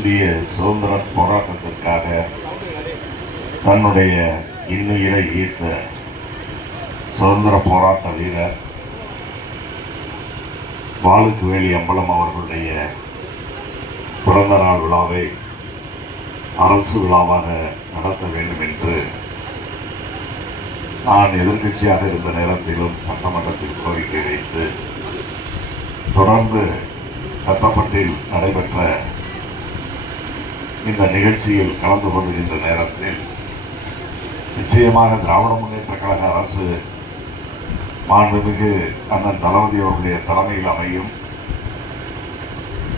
இந்திய சுதந்திர போராட்டத்திற்காக தன்னுடைய இன்னுயிரை ஈர்த்த சுதந்திர போராட்ட வீரர் வாளுக்கு வேலி அம்பலம் அவர்களுடைய பிறந்த நாள் விழாவை அரசு விழாவாக நடத்த வேண்டும் என்று நான் எதிர்க்கட்சியாக இருந்த நேரத்திலும் சட்டமன்றத்தில் கோரிக்கை வைத்து தொடர்ந்து கத்தப்பட்டில் நடைபெற்ற இந்த நிகழ்ச்சியில் கலந்து கொள்கின்ற நேரத்தில் நிச்சயமாக திராவிட முன்னேற்ற கழக அரசு மாண்புமிகு அண்ணன் தளபதி அவர்களுடைய தலைமையில் அமையும்.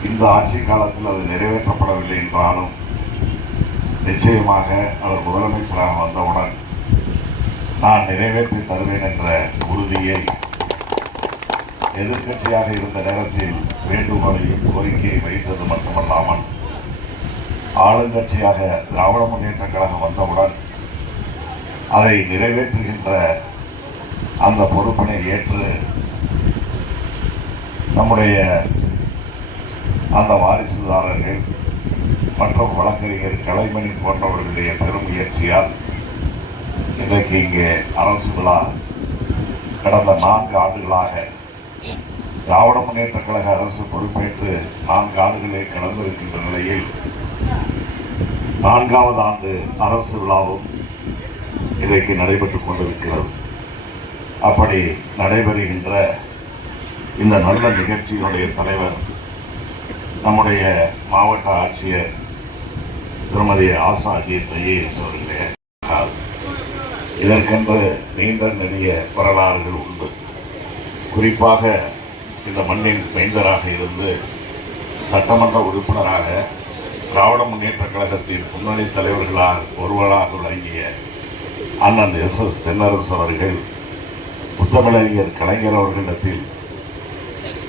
இந்த ஆட்சி காலத்தில் அது நிறைவேற்றப்படவில்லை என்றாலும் நிச்சயமாக அவர் முதலமைச்சராக வந்தவுடன் நான் நிறைவேற்றி தருவேன் என்ற உறுதியை எதிர்க்கட்சியாக இருந்த நேரத்தில் வேண்டுகோளையும் கோரிக்கையை வைத்தது மட்டுமல்லாமல் ஆளுங்கட்சியாக திராவிட முன்னேற்ற கழகம் வந்தவுடன் அதை நிறைவேற்றுகின்ற அந்த பொறுப்பினை ஏற்று நம்முடைய அந்த வாரிசுதாரர்கள் மற்றும் வழக்கறிஞர் கலைமணி போன்றவர்களுடைய பெரும் முயற்சியால் இன்றைக்கு இங்கே அரசு விழா கடந்த நான்கு ஆண்டுகளாக திராவிட முன்னேற்ற கழக அரசு பொறுப்பேற்று நான்கு ஆண்டுகளே கடந்திருக்கின்ற நிலையில் நான்காவது ஆண்டு அரசு விழாவும் இன்றைக்கு நடைபெற்றுக் கொண்டிருக்கிறது. அப்படி நடைபெறுகின்ற இந்த நல்ல நிகழ்ச்சியினுடைய தலைவர் நம்முடைய மாவட்ட ஆட்சியர் திருமதி ஆசா அஜித் ஐஏஎஸ் அவர்களே. இதற்கென்று நீண்ட நெடிய வரலாறுகள் உண்டு. குறிப்பாக இந்த மண்ணின் மைந்தராக இருந்து சட்டமன்ற உறுப்பினராக திராவிட முன்னேற்ற கழகத்தின் முன்னணி தலைவர்களால் ஒருவராக விளங்கிய அண்ணன் எஸ் எஸ் தென்னரசு அவர்கள் முத்தமிழறிஞர் கலைஞர் அவர்களிடத்தில்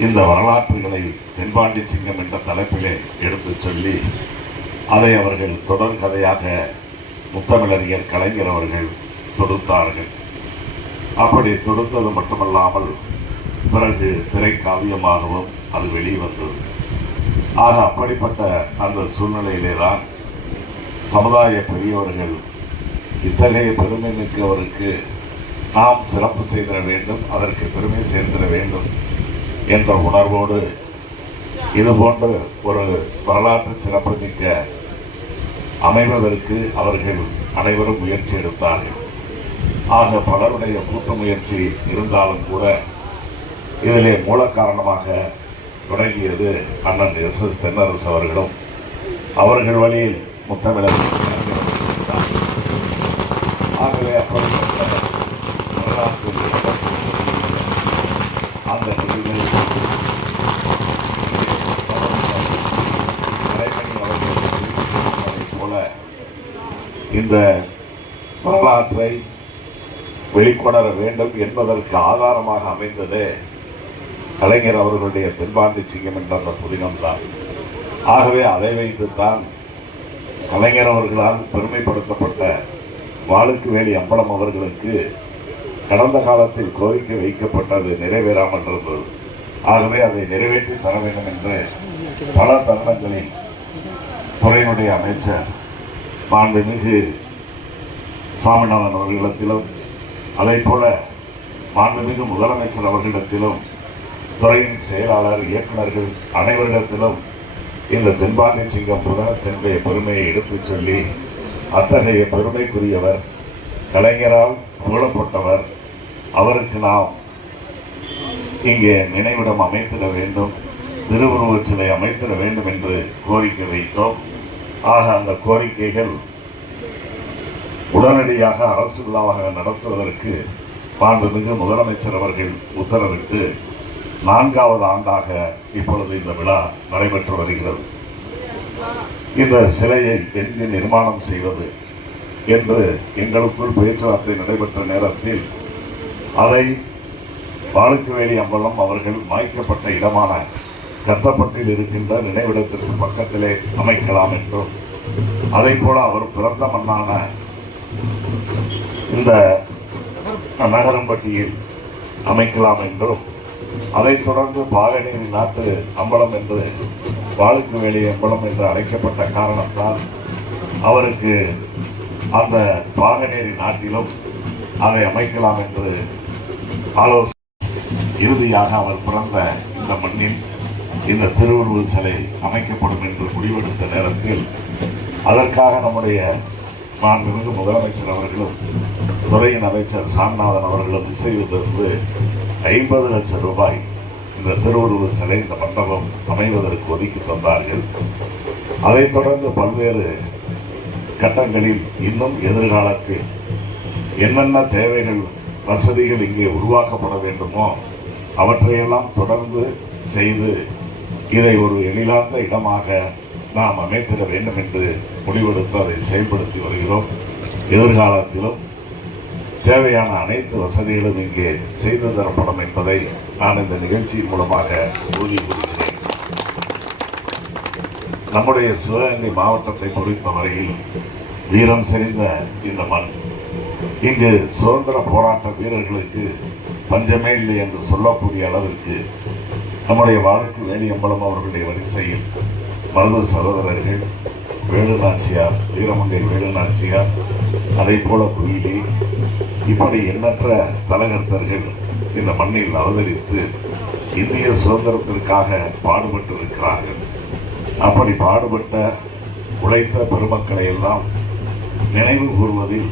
இந்த வரலாற்றுகளை தென்பாண்டி சிங்கம் என்ற தலைப்பிலே எடுத்துச் சொல்லி அதை அவர்கள் தொடர் கதையாக முத்தமிழறிஞர் கலைஞர் அவர்கள் தொடுத்தார்கள். அப்படி தொடுத்தது மட்டுமல்லாமல் பிறகு திரைக்காவியமாகவும் அது வெளிவந்தது. ஆக அப்படிப்பட்ட அந்த சூழ்நிலையிலே தான் சமுதாய பெரியவர்கள் இத்தகைய பெருமை மிக்கவருக்கு நாம் சிறப்பு செய்திட வேண்டும் அதற்கு பெருமை சேர்ந்திட வேண்டும் என்ற உணர்வோடு இது போன்ற ஒரு வரலாற்று சிறப்புமிக்க அமைவதற்கு அவர்கள் அனைவரும் முயற்சி எடுத்தார்கள். ஆக பலருடைய கூட்டு முயற்சி இருந்தாலும் கூட இதிலே மூல காரணமாக தொடங்கியது அண்ணன் எஸ் எஸ் தென்னரசு அவர்களும். அவர்கள் வழியில் முத்தமிழர் ஆகவே அந்த நிகழ்வில் போல இந்த வரலாற்றை வெளிக்கொணர வேண்டும் என்பதற்கு ஆதாரமாக அமைந்தது கலைஞர் அவர்களுடைய தென்பாண்டி சிங்கம் என்ற அந்த புதினம்தான். ஆகவே அதை வைத்துத்தான் கலைஞர் அவர்களால் பெருமைப்படுத்தப்பட்ட வாளுக்கு வேலி அம்பலம் அவர்களுக்கு கடந்த காலத்தில் கோரிக்கை வைக்கப்பட்டது நிறைவேறாமல் இருந்தது ஆகவே அதை நிறைவேற்றி தர வேண்டும் என்று பல தருணங்களில் துறையினுடைய அமைச்சர் மாண்புமிகு சாமிநாதன் அவர்களிடத்திலும் அதே போல மாண்புமிகு முதலமைச்சர் அவர்களிடத்திலும் துறையின் செயலாளர் இயக்குநர்கள் அனைவரிடத்திலும் இந்த தென்பாண்டி சிங்கம் தன்னுடைய பெருமையை எடுத்துச் சொல்லி அத்தகைய பெருமைக்குரியவர் கலைஞரால் புகழப்பட்டவர். அவருக்கு நாம் இங்கே நினைவிடம் அமைத்திட வேண்டும் திருவுருவச் சிலை அமைத்திட வேண்டும் என்று கோரிக்கை வைத்தோம். ஆக அந்த கோரிக்கைகள் உடனடியாக அரசு விழாவாக நடத்துவதற்கு மாண்புமிகு முதலமைச்சர் அவர்கள் உத்தரவிட்டு நான்காவது ஆண்டாக இப்பொழுது இந்த விழா நடைபெற்று வருகிறது. இந்த சிலையை எங்கு நிர்மாணம் செய்வது என்று எங்களுக்குள் பேச்சுவார்த்தை நடைபெற்ற நேரத்தில் அதை வாழுக்குவேலி அம்பலம் அவர்கள் மாய்க்கப்பட்ட இடமான கத்தப்பட்டில் இருக்கின்ற நினைவிடத்திற்கு பக்கத்திலே அமைக்கலாம் என்றும் அதை போல அவர் பிறந்த மண்ணான இந்த நகரம்பட்டியில் அமைக்கலாம் என்றும் அதைத் தொடர்ந்து பாகனேரி நாட்டு அம்பலம் என்று வாழுக்கு வேலி அம்பலம் என்று அழைக்கப்பட்ட காரணத்தால் அவருக்கு அந்த பாகனேரி நாட்டிலும் அதை அமைக்கலாம் என்று ஆலோசனை இறுதியாக அவர் பிறந்த இந்த மண்ணில் இந்த திருவுருவ சிலை அமைக்கப்படும் என்று முடிவெடுத்த நேரத்தில் அதற்காக நம்முடைய மாண்புமிகு முதலமைச்சர் அவர்களும் துறையின் அமைச்சர் சாமிநாதன் அவர்களும் இசைவிலிருந்து ஐம்பது லட்சம் ரூபாய் இந்த திருவள்ளுவர் சிலை இந்த மண்டபம் அமைவதற்கு ஒதுக்கி தந்தார்கள். அதைத் தொடர்ந்து பல்வேறு கட்டங்களில் இன்னும் எதிர்காலத்தில் என்னென்ன தேவைகள் வசதிகள் இங்கே உருவாக்கப்பட வேண்டுமோ அவற்றையெல்லாம் தொடர்ந்து செய்து இதை ஒரு எழிலார்ந்த இடமாக நாம் அமைத்திட வேண்டும் என்று முடிவெடுத்து அதை செயல்படுத்தி வருகிறோம். எதிர்காலத்திலும் தேவையான அனைத்து வசதிகளும் இங்கே செய்து தரப்படும் என்பதை நான் இந்த நிகழ்ச்சியின் மூலமாக உறுதி கூறுகிறேன். நம்முடைய சிவகங்கை மாவட்டத்தை பொறுத்தவரையில் வீரம் செறிந்த இந்த மண். இங்கு சுதந்திர போராட்ட வீரர்களுக்கு பஞ்சமே இல்லை என்று சொல்லக்கூடிய அளவிற்கு நம்முடைய வாழ்க்கை வேணியம்பலம் அவர்களுடைய வரிசையில் மருது சகோதரர்கள் வேலுநாச்சியார் வீரமங்கை வேலுநாச்சியார் அதை போல குயிலி இப்படி எண்ணற்ற தலகர்த்தர்கள் இந்த மண்ணில் அவதரித்து இந்திய சுதந்திரத்திற்காக பாடுபட்டு இருக்கிறார்கள் அப்படி பாடுபட்ட உழைத்த பெருமக்களை எல்லாம் நினைவு கூறுவதில்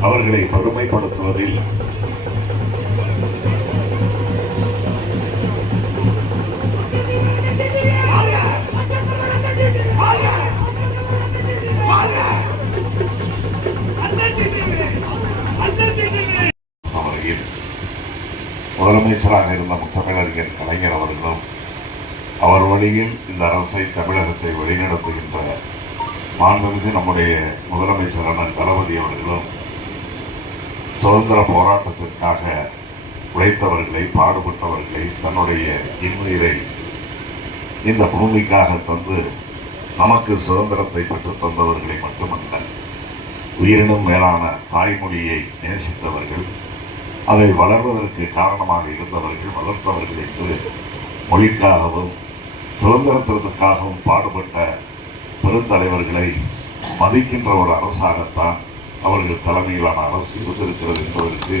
அவர்களை பெருமைப்படுத்துவதில் அமைச்சராக இருந்த முத்தமிழறிஞர் கலைஞர் அவர்களும் அவர் வழியில் இந்த அரசை தமிழகத்தை வழிநடத்துகின்ற மாண்புமிகு நம்முடைய முதலமைச்சரான தளபதி அவர்களும் சுதந்திர போராட்டத்திற்காக உழைத்தவர்களை பாடுபட்டவர்களை தன்னுடைய இன்னுயிரை இந்த பூமிக்காக தந்து நமக்கு சுதந்திரத்தை பெற்று தந்தவர்களை மட்டுமல்ல உயிரினும் மேலான தாய்மொழியை நேசித்தவர்கள் அதை வளர்வதற்கு காரணமாக இருந்தவர்கள் வளர்த்தவர்கள் என்று மொழிக்காகவும் சுதந்திரத்திற்காகவும் பாடுபட்ட பெருந்தலைவர்களை மதிக்கின்ற ஒரு அரசாகத்தான் அவர்கள் தலைமையிலான அரசு இருந்திருக்கிறது என்பதற்கு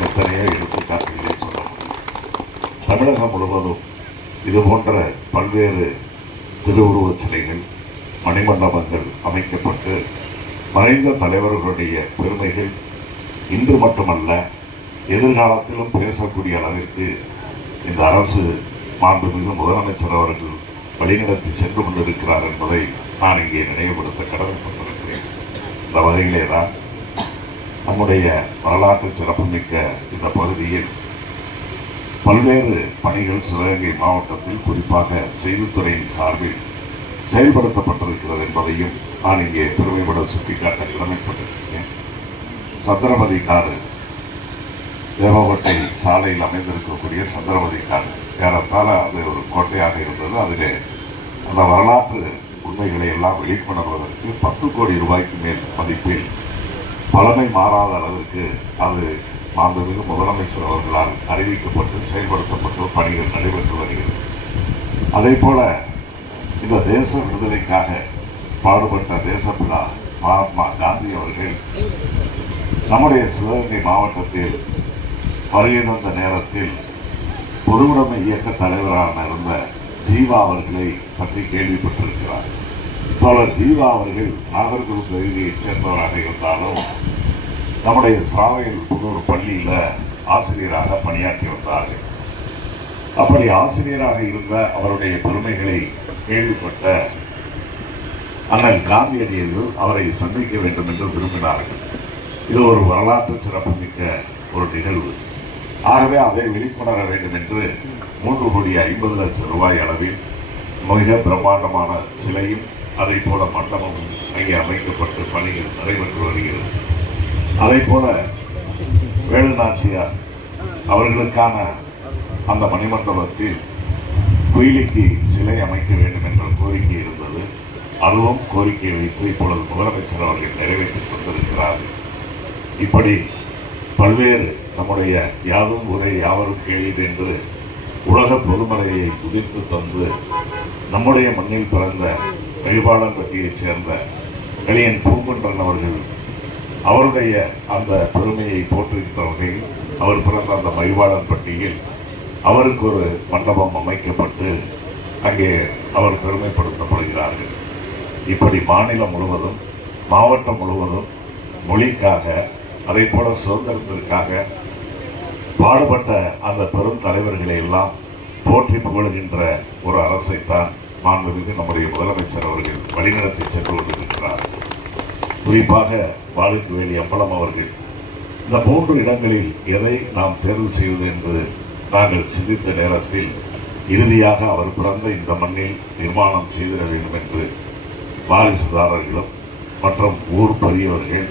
எத்தனையோ எடுத்துக்காட்டுகளை சொல்ல முடியும். தமிழகம் முழுவதும் இது போன்ற பல்வேறு திருவுருவச் சிலைகள் மணிமண்டபங்கள் அமைக்கப்பட்டு மறைந்த தலைவர்களுடைய பெருமைகள் இன்று மட்டுமல்ல எதிர்காலத்திலும் பேசக்கூடிய அளவிற்கு இந்த அரசு மாண்புமிகு முதலமைச்சர் அவர்கள் வழிநடத்தி சென்று கொண்டிருக்கிறார் என்பதை நான் இங்கே நினைவுபடுத்த கடமைப்பட்டிருக்கிறேன். இந்த வகையிலே தான் நம்முடைய வரலாற்று சிறப்புமிக்க இந்த பகுதியில் பல்வேறு பணிகள் சிவகங்கை மாவட்டத்தில் குறிப்பாக செய்தித்துறையின் சார்பில் செயல்படுத்தப்பட்டிருக்கிறது என்பதையும் நான் இங்கே பெருமைப்பட சுட்டிக்காட்ட கடமைப்பட்டிருக்கிறேன். சத்திரபதி காடு தேவகோட்டை சாலையில் அமைந்திருக்கக்கூடிய சந்திரவதி காடு. ஏறத்தால் அது ஒரு கோட்டையாக இருந்தது. அதிலே அந்த வரலாற்று உண்மைகளை எல்லாம் வெளிக்கொணர்வதற்கு பத்து கோடி ரூபாய்க்கு மேல் மதிப்பில் பழமை மாறாத அளவிற்கு அது மாண்புமிகு முதலமைச்சர் அவர்களால் அறிவிக்கப்பட்டு செயல்படுத்தப்பட்டு பணிகள் நடைபெற்று வருகிறது. அதே போல இந்த தேச விடுதலைக்காக பாடுபட்ட தேசப்பிதா மகாத்மா காந்தி அவர்கள் நம்முடைய சிவகங்கை மாவட்டத்தில் வருகை தந்த நேரத்தில் பொதுவுடைமை இயக்க தலைவராக இருந்த ஜீவா அவர்களை பற்றி கேள்விப்பட்டிருக்கிறார். தோழர் ஜீவா அவர்கள் நாகர்கோவில் பகுதியைச் சேர்ந்தவராக இருந்தாலும் நம்முடைய சிராவையில் புதூர் பள்ளியில் ஆசிரியராக பணியாற்றி வந்தார்கள். அப்படி ஆசிரியராக இருந்த அவருடைய பெருமைகளை கேள்விப்பட்ட அண்ணன் காந்தியடிகள் அவரை சந்திக்க வேண்டும் என்று விரும்பினார்கள். இது ஒரு வரலாற்று சிறப்புமிக்க ஒரு நிகழ்வு. ஆகவே அதை விழிப்புணர வேண்டும் என்று மூன்று கோடி ஐம்பது லட்சம் ரூபாய் அளவில் மிக பிரம்மாண்டமான சிலையும் அதை போல மண்டபமும் அங்கே அமைக்கப்பட்டு பணிகள் நடைபெற்று வருகிறது. அதை போல வேலுநாச்சியார் அவர்களுக்கான அந்த மணிமண்டபத்தில் குயிலிக்கு சிலை அமைக்க வேண்டும் என்ற கோரிக்கை இருந்தது. அதுவும் கோரிக்கை வைத்து இப்பொழுது முதலமைச்சர் அவர்கள் நிறைவேற்றிக் கொண்டிருக்கிறார்கள் இப்படி பல்வேறு நம்முடைய யாதும் உரை யாவரும் கேள்வி என்று உலக பொதுமறையை குதித்து தந்து நம்முடைய மண்ணில் பிறந்த வழிபாளன் சேர்ந்த வெளியன் பூங்குன்றன் அவர்கள் அவருடைய அந்த பெருமையை போற்றுகின்ற வகையில் அவர் பிறந்த அந்த மகிழ்வாளன் அவருக்கு ஒரு மண்டபம் அமைக்கப்பட்டு அங்கே அவர் பெருமைப்படுத்தப்படுகிறார்கள். இப்படி மாநிலம் முழுவதும் மாவட்டம் முழுவதும் மொழிக்காக அதே போல சுதந்திரத்திற்காக பாடுபட்ட அந்த பெரும் தலைவர்களை எல்லாம் போற்றி புகழ்கின்ற ஒரு அரசைத்தான் மாண்புமிகு நம்முடைய முதலமைச்சர் அவர்கள் வழிநடத்தி சென்று கொண்டிருக்கிறார். குறிப்பாக வாழுக்குவேலி அம்பலம் அவர்கள். இந்த மூன்று இடங்களில் எதை நாம் தேர்வு செய்வது என்று நாங்கள் சிந்தித்த நேரத்தில் இறுதியாக அவர் பிறந்த இந்த மண்ணில் நிர்மாணம் செய்திட வேண்டும் என்று வாரிசுதாரர்களும் மற்றும் ஊர் பெரியவர்கள்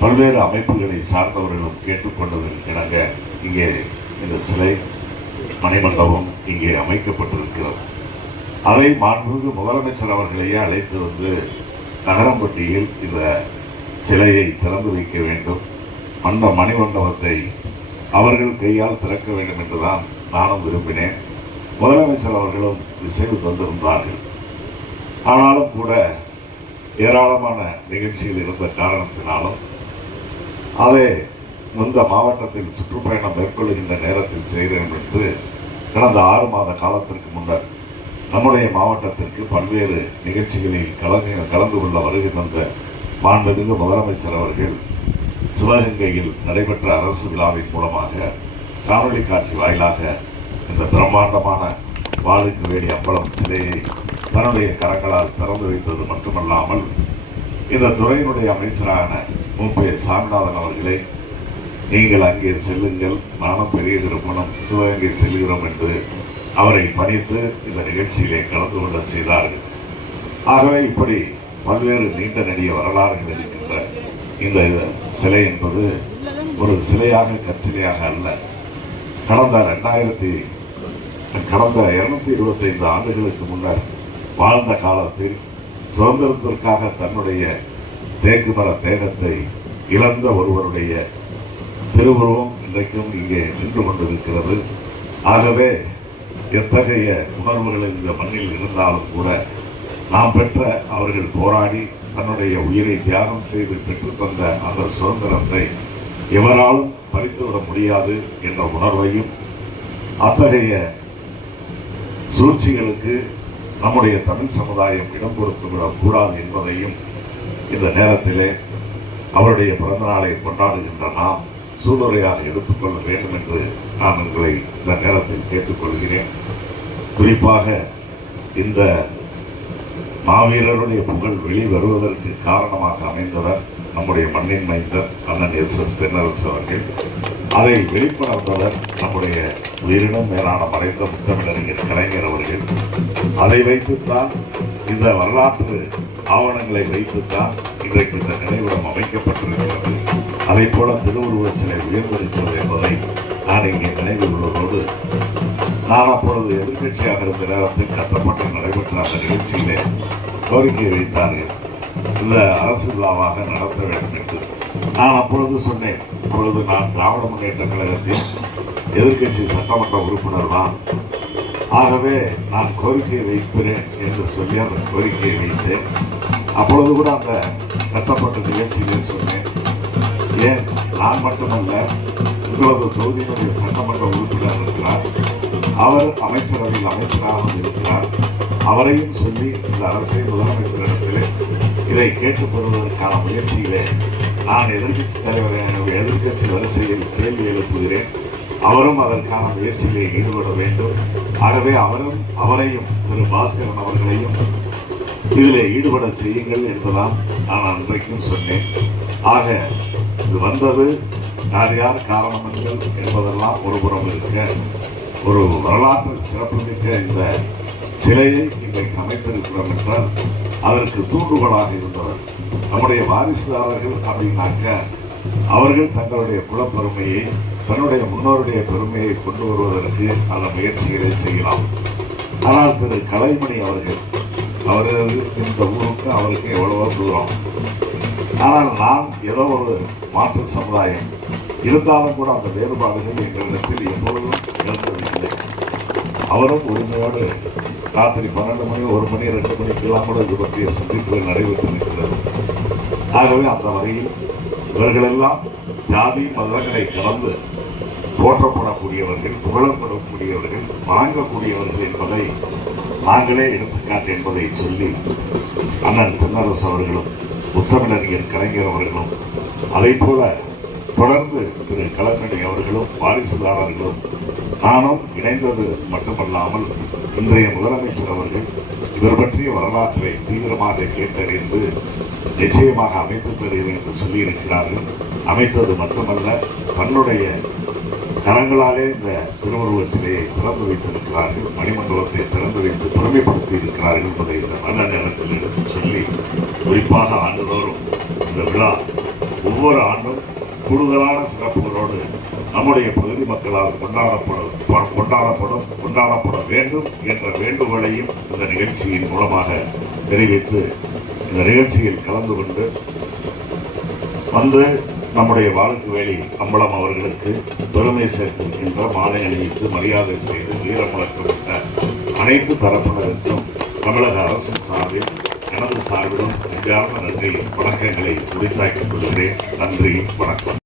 பல்வேறு அமைப்புகளை சார்ந்தவர்களும் கேட்டுக்கொண்டதற்கிணங்க இங்கே இந்த சிலை மணிமண்டபம் இங்கே அமைக்கப்பட்டிருக்கிறது. அதை மாண்புமிகு முதலமைச்சர் அவர்களையே அழைத்து வந்து நகரம்பட்டியில் இந்த சிலையை திறந்து வைக்க வேண்டும். அந்த மணிமண்டபத்தை அவர்கள் கையால் திறக்க வேண்டும் என்றுதான் நானும் விரும்பினேன். முதலமைச்சர் அவர்களும் இசைவு தந்திருந்தார்கள். ஆனாலும் கூட ஏராளமான நிகழ்ச்சிகள் இருந்த காரணத்தினாலும் நாளே இந்த மாவட்டத்தில் சுற்றுப்பயணம் மேற்கொள்கின்ற நேரத்தில் செய்கிறேன் என்று கடந்த ஆறு மாத காலத்திற்கு முன்னர் நம்முடைய மாவட்டத்திற்கு பல்வேறு நிகழ்ச்சிகளில் கலந்து கலந்து கொள்ள வருகை தந்த மாண்புமிகு முதலமைச்சர் அவர்கள் சிவகங்கையில் நடைபெற்ற அரசு விழாவின் மூலமாக காணொளி காட்சி வாயிலாக இந்த பிரம்மாண்டமான வாளுக்கு வேடி அம்பலம் சிலையை தன்னுடைய கரங்களால் திறந்து வைத்தது மட்டுமல்லாமல் இந்த துறையினுடைய அமைச்சரான மூப்பே சாமிநாதன் அவர்களே நீங்கள் அங்கே செல்லுங்கள். நானும் பெரிய திருமணம் சிவகங்கை செல்கிறோம் என்று அவரை பணித்து இந்த நிகழ்ச்சியிலே கலந்து கொள்ள செய்தார்கள். ஆகவே இப்படி பல்வேறு நீண்ட நெடிய வரலாறுகள் இருக்கின்ற இந்த சிலை என்பது ஒரு சிலையாக கற்சிலையாக அல்ல. கடந்த ரெண்டாயிரத்தி கடந்த இருநூத்தி இருபத்தைந்து ஆண்டுகளுக்கு முன்னர் வாழ்ந்த காலத்தில் சுதந்திரத்திற்காக தன்னுடைய தேக்கு மர தேகத்தை இழந்த ஒருவருடைய திருவுருவம் இன்றைக்கும் இங்கே நின்று கொண்டிருக்கிறது. ஆகவே எத்தகைய உணர்வுகள் இந்த மண்ணில் இருந்தாலும் கூட நாம் பெற்ற அவர்கள் போராடி தன்னுடைய உயிரை தியாகம் செய்து பெற்றுத்தந்த அந்த சுதந்திரத்தை எவராலும் பறித்துவிட முடியாது என்ற உணர்வையும் அத்தகைய சூழ்ச்சிகளுக்கு நம்முடைய தமிழ் சமுதாயம் இடம் கொடுத்து விடக்கூடாது என்பதையும் இந்த நேரத்திலே அவருடைய பிறந்த நாளை கொண்டாடுகின்ற நாம் சூளுரையாக எடுத்துக்கொள்ள வேண்டும் என்று நான் உங்களை இந்த நேரத்தில் கேட்டுக்கொள்கிறேன். குறிப்பாக இந்த மாவீரருடைய புகழ் வெளிவருவதற்கு காரணமாக அமைந்தவர் நம்முடைய மண்ணின் மைந்தர் அண்ணன் எஸ் எஸ் தென்னரசு அவர்கள். அதை வெளிப்படுத்தவர் நம்முடைய உயிரினும் மேலான மறைந்த முத்தமிழறிஞர் கலைஞர் அவர்கள் அதை வைத்துத்தான் இந்த வரலாற்று ஆவணங்களை வைத்துத்தான் இன்றைக்கு இந்த நினைவிடம் அமைக்கப்பட்டிருக்கிறது. அதை போல திருவுருவச் சிலை உயர்ந்திருக்கிறது என்பதை நான் இங்கே நினைவு கொள்வதோடு நான் அப்பொழுது எதிர்கட்சியாக இருந்த நேரத்தில் கட்டப்பட்டு நடைபெற்ற அந்த நிகழ்ச்சியிலே கோரிக்கை வைத்தார்கள். இந்த அரசு விழாவாக நடத்த வேண்டும் என்று நான் அப்பொழுது சொன்னேன். இப்பொழுது நான் திராவிட முன்னேற்ற கழகத்தின் எதிர்க்கட்சி சட்டமன்ற உறுப்பினர் தான். ஆகவே நான் கோரிக்கை வைக்கிறேன் என்று சொல்லி அந்த கோரிக்கையை வைத்தேன். அப்பொழுது கூட அந்த கட்டப்பட்ட நிகழ்ச்சியிலே சொன்னேன் ஏன் நான் மட்டுமல்ல உங்களது தொகுதியினுடைய சட்டமன்ற உறுப்பினர் இருக்கிறார் அவர் அமைச்சரவையில் அமைச்சராக இருக்கிறார் அவரையும் சொல்லி இந்த அரசை முதலமைச்சரிடத்திலே இதை கேட்டுக் கொள்வதற்கான முயற்சியிலே நான் எதிர்கட்சி தலைவர் எதிர்க்கட்சி வரிசையில் கேள்வி எழுப்புகிறேன். அவரும் அதற்கான முயற்சியிலே ஈடுபட வேண்டும். ஆகவே அவரும் அவரையும் திரு பாஸ்கரன் அவர்களையும் இதில் ஈடுபட செய்யுங்கள் என்பதால் நான் அன்றைக்கும் சொன்னேன். ஆக இது வந்தது யார் யார் காரணங்கள் என்பதெல்லாம் ஒரு புறம் இருக்க ஒரு வரலாற்று சிறப்புமிக்க இந்த சிலையை இன்றைக்கு அமைத்திருக்கிறோம் என்றால் அதற்கு தூண்டுகோலாக இருந்தவர் நம்முடைய வாரிசுதாரர்கள் அப்படின்னாக்க அவர்கள் தங்களுடைய குலப்பெருமையை தன்னுடைய முன்னோருடைய பெருமையை கொண்டு வருவதற்கு அந்த முயற்சிகளை செய்யலாம். ஆனால் திரு கலைமணி அவர்கள் அவர்கள் இந்த ஊருக்கு அவருக்கு எவ்வளவோ தூரம். ஆனால் நான் ஏதோ ஒரு மாற்று சமுதாயம். இருந்தாலும் கூட அந்த வேறுபாடுகள் எங்களிடத்தில் எப்பொழுதும் இருந்ததில்லை அவரும் உரிமையோடு ராத்திரி பன்னெண்டு மணி ஒரு மணி ரெண்டு மணிக்கெல்லாம் கூட இது பற்றிய சந்திப்புகள் நடைபெற்று நிற்கிறது. ஆகவே அந்த வகையில் இவர்களெல்லாம் ஜாதி மதங்களை கடந்து போற்றப்படக்கூடியவர்கள் புகழப்படக்கூடியவர்கள் வணங்கக்கூடியவர்கள் என்பதை நாங்களே எடுத்துக்காட்டு என்பதை சொல்லி அண்ணன் தென்னரசு அவர்களும் முத்தமிழறிஞர் கலைஞர் அவர்களும் அதை போல தொடர்ந்து திரு கலைஞடி அவர்களும் வாரிசுதாரர்களும் நானும் இணைந்தது மட்டுமல்லாமல் இன்றைய முதலமைச்சர் அவர்கள் இவர் பற்றிய வரலாற்றை தீவிரமாக கேட்டறிந்து நிச்சயமாக அமைத்து தருகிறேன் என்று சொல்லியிருக்கிறார்கள் அமைத்தது மட்டுமல்ல தன்னுடைய கரங்களாலே இந்த திருவுருவச் சிலையை திறந்து வைத்திருக்கிறார்கள் மணிமண்டபத்தை திறந்து வைத்து பெருமைப்படுத்தி இருக்கிறார்கள் என்பதை இந்த நல்ல நேரத்தில் எடுத்து சொல்லி குறிப்பாக ஆண்டுதோறும் இந்த விழா ஒவ்வொரு ஆண்டும் கூடுதலான சிறப்புகளோடு நம்முடைய பகுதி மக்களால் கொண்டாடப்படும் கொண்டாடப்படும் கொண்டாடப்பட வேண்டும் என்ற வேண்டுகோளையும் இந்த நிகழ்ச்சியின் மூலமாக தெரிவித்து இந்த நிகழ்ச்சியில் கலந்து கொண்டு வந்து நம்முடைய வாழ்க்கை வேலி அம்பலம் அவர்களுக்கு பெருமை சேர்த்திருக்கின்ற மாலை அணிவித்து மரியாதை செய்து வீரமுழக்கமிட்ட அனைத்து தரப்பினருக்கும் தமிழக அரசின் சார்பில் எனது சார்பிலும் நெஞ்சார்ந்த நன்றி வணக்கங்களை உரித்தாக்கிக் கொள்கிறேன். நன்றி வணக்கம்.